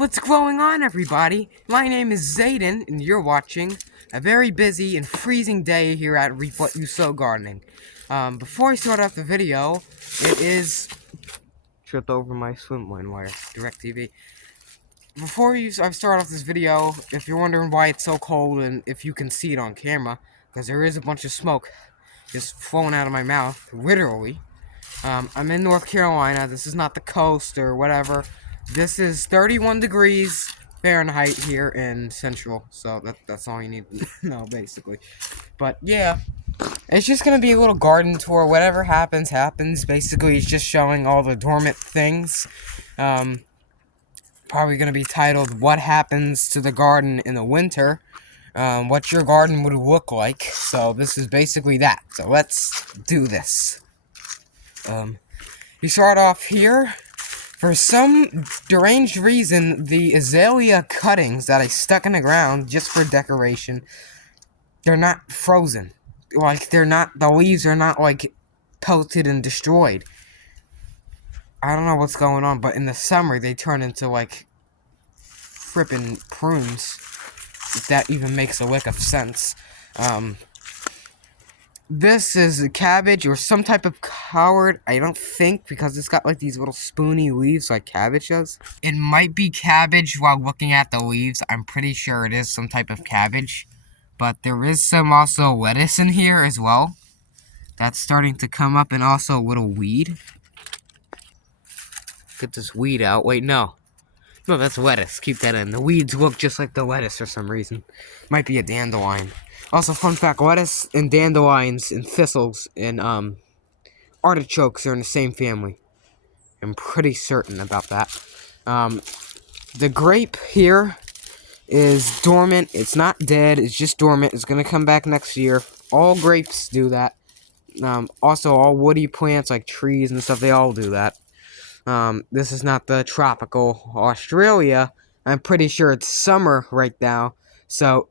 What's going on, everybody? My name is Zayden, and you're watching a very busy and freezing day here at Reap What You Sow Gardening. Before I start off the video, it is... Tripped over my swim lane wire, DirecTV. Before I start off this video, if you're wondering why it's so cold and if you can see it on camera, because there is a bunch of smoke just flowing out of my mouth, literally. I'm in North Carolina. This is not the coast or whatever. This is 31 degrees Fahrenheit here in Central. So that's all you need to know, basically. But yeah, it's just going to be a little garden tour. Whatever happens, happens. Basically, it's just showing all the dormant things. Probably going to be titled, What Happens to the Garden in the Winter? What your garden would look like. So this is basically that. So let's do this. You start off here. For some deranged reason, the azalea cuttings that I stuck in the ground just for decoration, they're not frozen. Like, the leaves are not, like, pelted and destroyed. I don't know what's going on, but in the summer, they turn into, like, frippin' prunes. If that even makes a lick of sense. This is a cabbage or some type of coward, I don't think, because it's got like these little spoony leaves like cabbage does. It might be cabbage while looking at the leaves. I'm pretty sure it is some type of cabbage. But there is some also lettuce in here as well. That's starting to come up, and also a little weed. Get this weed out. Wait, no. No, that's lettuce. Keep that in. The weeds look just like the lettuce for some reason. Might be a dandelion. Also, fun fact, lettuce and dandelions and thistles and artichokes are in the same family. I'm pretty certain about that. The grape here is dormant. It's not dead. It's just dormant. It's going to come back next year. All grapes do that. Also, all woody plants like trees and stuff, they all do that. This is not the tropical Australia. I'm pretty sure it's summer right now. So,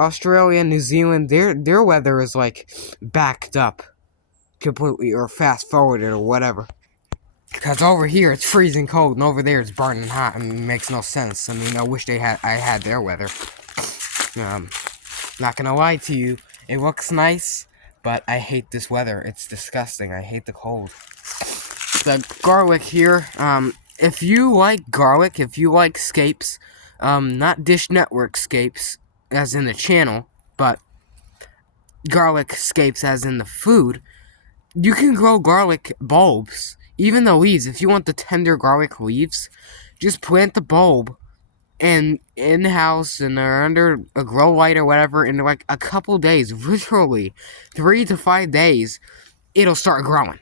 Australia and New Zealand, their weather is like backed up completely or fast forwarded or whatever. Because over here it's freezing cold and over there it's burning hot and it makes no sense. I mean, I wish I had their weather. Not gonna lie to you, it looks nice, but I hate this weather. It's disgusting. I hate the cold. The garlic here, if you like garlic, if you like scapes, not Dish Network scapes, as in the channel, but garlic scapes as in the food, you can grow garlic bulbs, even the leaves. If you want the tender garlic leaves, just plant the bulb and in-house and under a grow light or whatever, in like a couple days, literally 3 to 5 days, it'll start growing.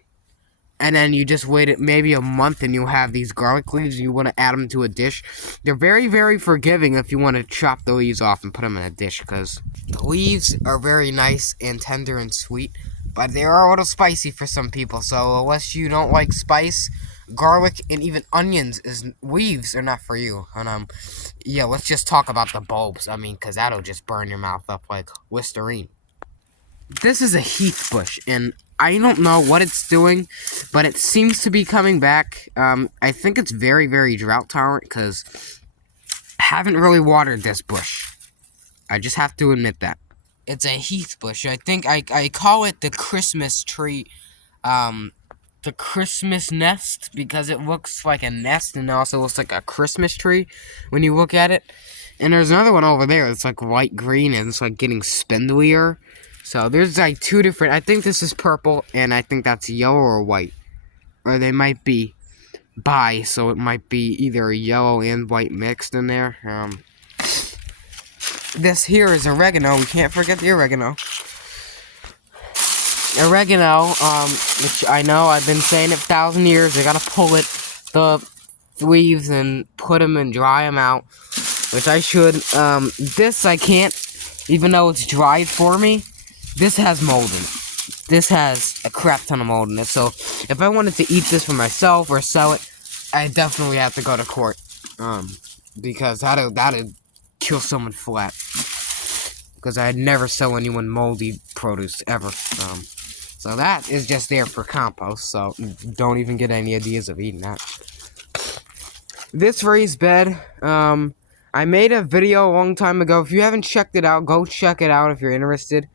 And then you just wait maybe a month and you'll have these garlic leaves. You want to add them to a dish. They're very, very forgiving if you want to chop the leaves off and put them in a dish. Because the leaves are very nice and tender and sweet. But they are a little spicy for some people. So unless you don't like spice, garlic and even onions leaves are not for you. And yeah, let's just talk about the bulbs. I mean, because that'll just burn your mouth up like Listerine. This is a heath bush, and I don't know what it's doing, but it seems to be coming back. I think it's very, very drought tolerant, because I haven't really watered this bush. I just have to admit that. It's a heath bush. I think I call it the Christmas tree, the Christmas nest, because it looks like a nest, and it also looks like a Christmas tree when you look at it. And there's another one over there that's like white-green, and it's like getting spindlier. So, there's like 2 different, I think this is purple, and I think that's yellow or white. Or they might be bi, so it might be either yellow and white mixed in there. This here is oregano. We can't forget the oregano. Oregano, which I know I've been saying it 1,000 years. I gotta pull the leaves and put them and dry them out, which I should. This I can't, even though it's dried for me. This has mold in it. This has a crap ton of mold in it. So, if I wanted to eat this for myself or sell it, I definitely have to go to court. Because that'd kill someone flat. Because I'd never sell anyone moldy produce, ever. So that is just there for compost. So, don't even get any ideas of eating that. this raised bed, I made a video a long time ago. If you haven't checked it out, go check it out if you're interested.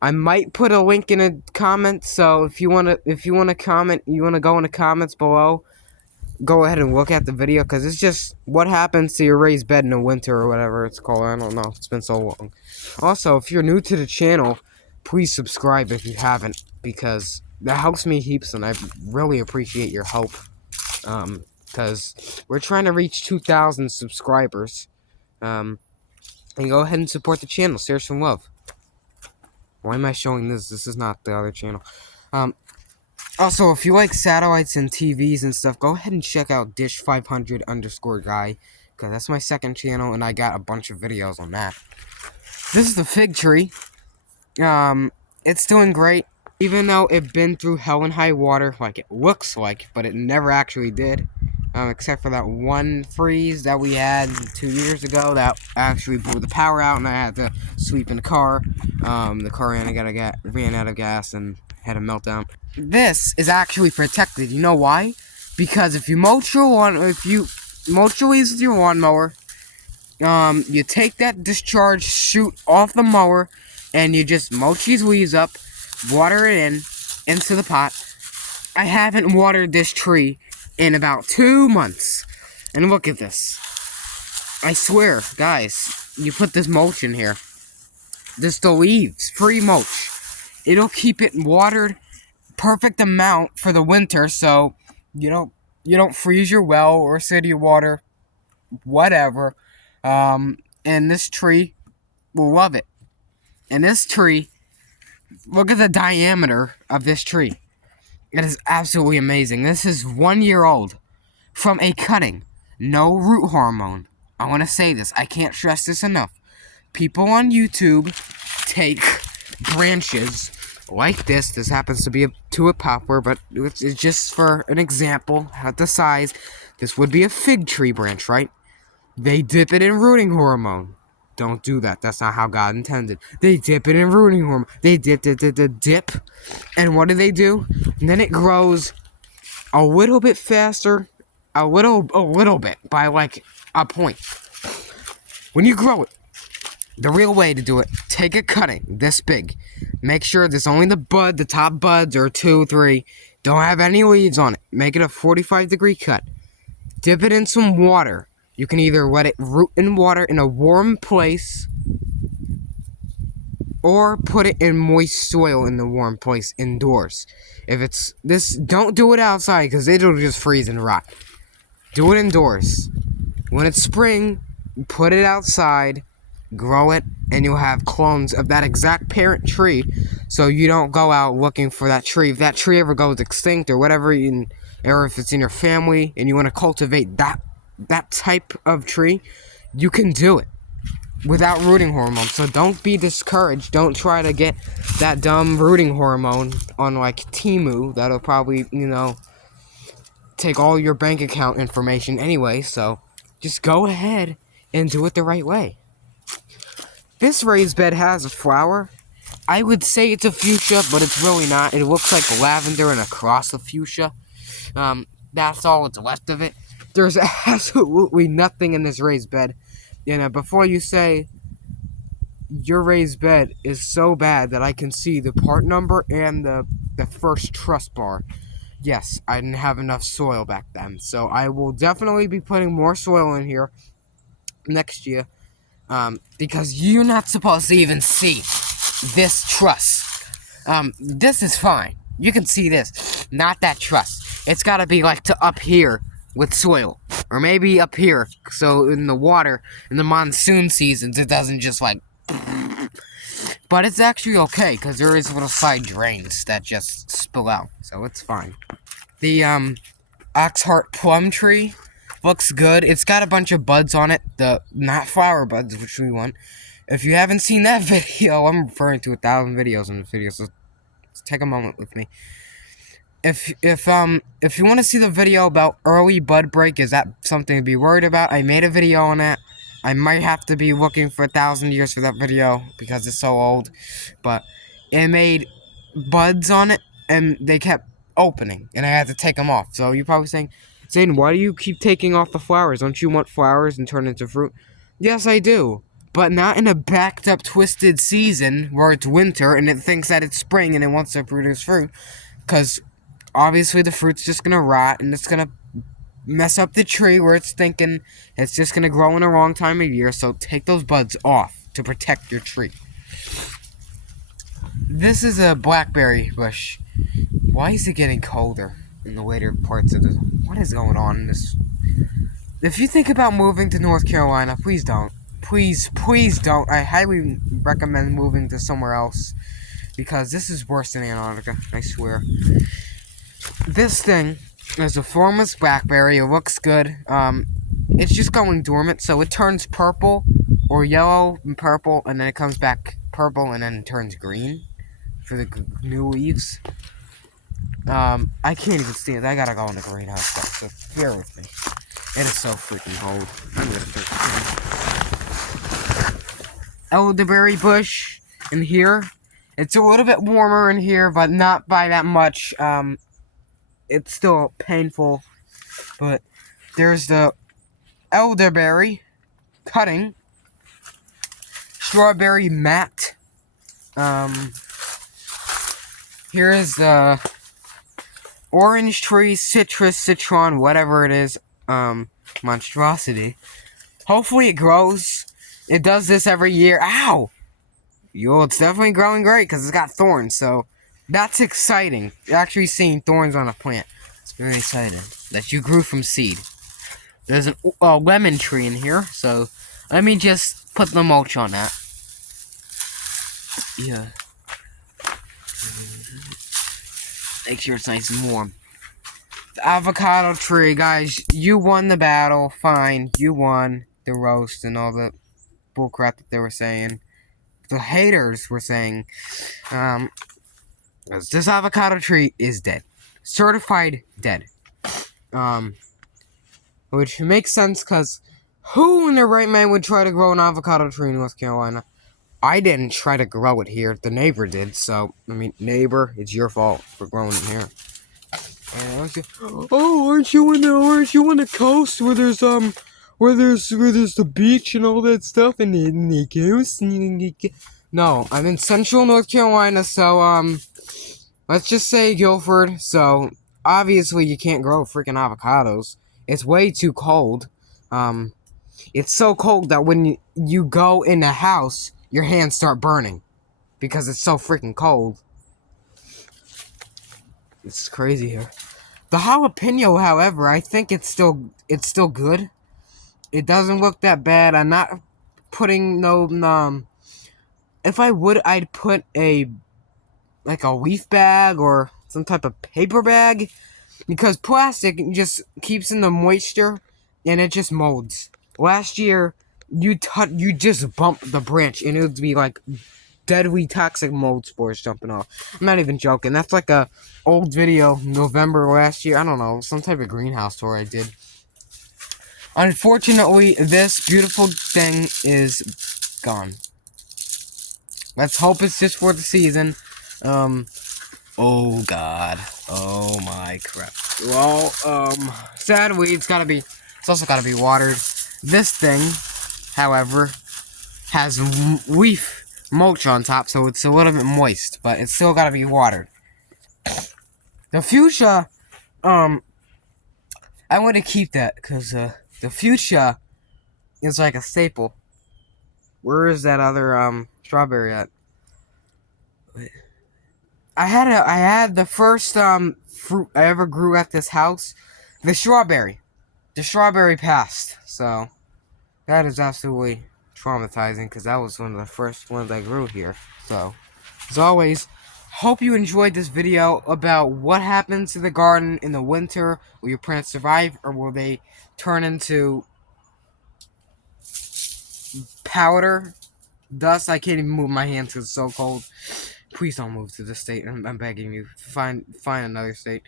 I might put a link in a comment, so if you wanna comment, you wanna go in the comments below, go ahead and look at the video, because it's just what happens to your raised bed in the winter or whatever it's called. I don't know. It's been so long. Also, if you're new to the channel, please subscribe if you haven't, because that helps me heaps, and I really appreciate your help. Because we're trying to reach 2,000 subscribers. And go ahead and support the channel. Share some love. Why am I showing this? This is not the other channel. Also, if you like satellites and TVs and stuff, go ahead and check out Dish500_guy, because that's my second channel, and I got a bunch of videos on that. This is the fig tree. It's doing great, even though it been through hell and high water, like it looks like, but it never actually did. Except for that one freeze that we had 2 years ago that actually blew the power out, and I had to sweep in the car. The car ran out of gas and had a meltdown. This is actually protected. You know why? Because if you mulch your leaves with your lawnmower, you take that discharge chute off the mower, and you just mulch these leaves up, water it into the pot. I haven't watered this tree in about 2 months. And look at this. I swear, guys, you put this mulch in here. This the leaves, free mulch. It'll keep it watered perfect amount for the winter, so you don't freeze your well or city water, whatever. And this tree will love it. And this tree, look at the diameter of this tree. It is absolutely amazing. This is 1 year old from a cutting. No root hormone. I want to say this. I can't stress this enough. People on YouTube take branches like this. This happens to be a poplar, but it's just for an example at the size. This would be a fig tree branch, right? They dip it in rooting hormone. Don't do that. That's not how God intended. They dip it in rooting hormone. They dip. And what do? And then it grows a little bit faster. A little bit. By like a point. When you grow it, the real way to do it, take a cutting this big. Make sure there's only the top buds, or 2, 3. Don't have any leaves on it. Make it a 45-degree cut. Dip it in some water. You can either let it root in water in a warm place, or put it in moist soil in the warm place indoors. If it's this, don't do it outside, because it'll just freeze and rot. Do it indoors. When it's spring, put it outside, grow it, and you'll have clones of that exact parent tree, so you don't go out looking for that tree. If that tree ever goes extinct or whatever, or if it's in your family and you want to cultivate that type of tree, you can do it without rooting hormone. So don't be discouraged. Don't try to get that dumb rooting hormone on like Temu. That'll probably, take all your bank account information anyway. So just go ahead and do it the right way. This raised bed has a flower. I would say it's a fuchsia, but it's really not. It looks like lavender and a cross of fuchsia. That's all that's left of it. There's absolutely nothing in this raised bed. Before you say your raised bed is so bad that I can see the part number and the first truss bar. Yes, I didn't have enough soil back then. So I will definitely be putting more soil in here next year. Because you're not supposed to even see this truss. This is fine. You can see this. Not that truss. It's gotta be like to up here with soil. Or maybe up here, so in the water, in the monsoon seasons, it doesn't just like... But it's actually okay, because there is little side drains that just spill out. So it's fine. The, Oxheart plum tree looks good. It's got a bunch of buds on it. Not flower buds, which we want. If you haven't seen that video, I'm referring to 1,000 videos in the video, so take a moment with me. If you want to see the video about early bud break, is that something to be worried about? I made a video on that. I might have to be looking for 1,000 years for that video because it's so old. But it made buds on it, and they kept opening, and I had to take them off. So you're probably saying, Zayden, why do you keep taking off the flowers? Don't you want flowers and turn into fruit? Yes, I do. But not in a backed up, twisted season where it's winter and it thinks that it's spring and it wants to produce fruit. Because obviously the fruit's just going to rot and it's going to mess up the tree where it's thinking it's just going to grow in the wrong time of year. So take those buds off to protect your tree. This is a blackberry bush. Why is it getting colder in the later parts of the... What is going on in this? If you think about moving to North Carolina, please don't. Please don't. I highly recommend moving to somewhere else. Because this is worse than Antarctica, I swear. This thing is a formless blackberry. It looks good. It's just going dormant, so it turns purple or yellow and purple, and then it comes back purple, and then it turns green for the new leaves. I can't even stand it. I gotta go in the greenhouse stuff, so bear with me. It is so freaking cold. I'm just freaking... Elderberry bush in here. It's a little bit warmer in here, but not by that much. It's still painful. But there's the elderberry cutting. Strawberry mat. Here is the orange tree, citrus, citron, whatever it is, monstrosity. Hopefully it grows. It does this every year. Ow! It's definitely growing great because it's got thorns, so that's exciting. You're actually seeing thorns on a plant. It's very exciting that you grew from seed. There's a lemon tree in here, so let me just put the mulch on that. Yeah. Make sure it's nice and warm. The avocado tree, guys, you won the battle. Fine, you won the roast and all the bullcrap that they were saying. The haters were saying, this avocado tree is dead. Certified dead. Which makes sense, because who in their right mind would try to grow an avocado tree in North Carolina? I didn't try to grow it here. The neighbor did, so, I mean, neighbor, it's your fault for growing it here. And I was just, oh, aren't you on the coast where there's the beach and all that stuff and the coast? No, I'm in central North Carolina, so, let's just say Guilford, so, obviously you can't grow freaking avocados. It's way too cold. It's so cold that when you go in the house, your hands start burning. Because it's so freaking cold. It's crazy here. The jalapeno, however, I think it's still good. It doesn't look that bad. I'm not putting no if I would, I'd put a leaf bag or some type of paper bag, because plastic just keeps in the moisture and it just molds. Last year, you just bump the branch and it would be like deadly toxic mold spores jumping off. I'm not even joking. That's like a old video, November last year. I don't know, some type of greenhouse tour I did. Unfortunately, this beautiful thing is gone. Let's hope it's just for the season. Oh god. Oh my crap. Well, sadly, it's also gotta be watered. This thing, however, has leaf mulch on top, so it's a little bit moist, but it's still gotta be watered. The fuchsia, I want to keep that, because, the fuchsia is like a staple. Where is that other, strawberry at? I had the first, fruit I ever grew at this house. The strawberry. The strawberry passed, so that is absolutely traumatizing, because that was one of the first ones I grew here. So, as always, hope you enjoyed this video about what happens to the garden in the winter. Will your plants survive, or will they turn into powder, dust? I can't even move my hands because it's so cold. Please don't move to the state. I'm begging you. Find another state.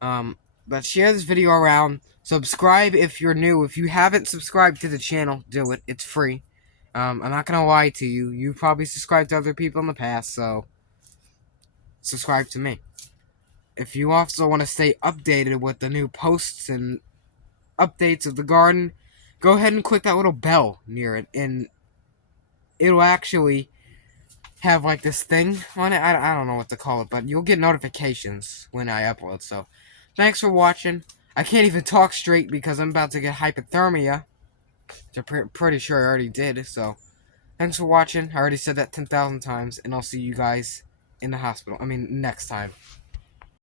But share this video around. Subscribe if you're new. If you haven't subscribed to the channel, do it. It's free. I'm not gonna lie to you. You probably subscribed to other people in the past, so subscribe to me. If you also want to stay updated with the new posts and updates of the garden, go ahead and click that little bell near it, and it'll actually have like this thing on it. I don't know what to call it, but you'll get notifications when I upload. So, thanks for watching. I can't even talk straight because I'm about to get hypothermia, which I'm pretty sure I already did. So, thanks for watching. I already said that 10,000 times, and I'll see you guys in the hospital. I mean, next time.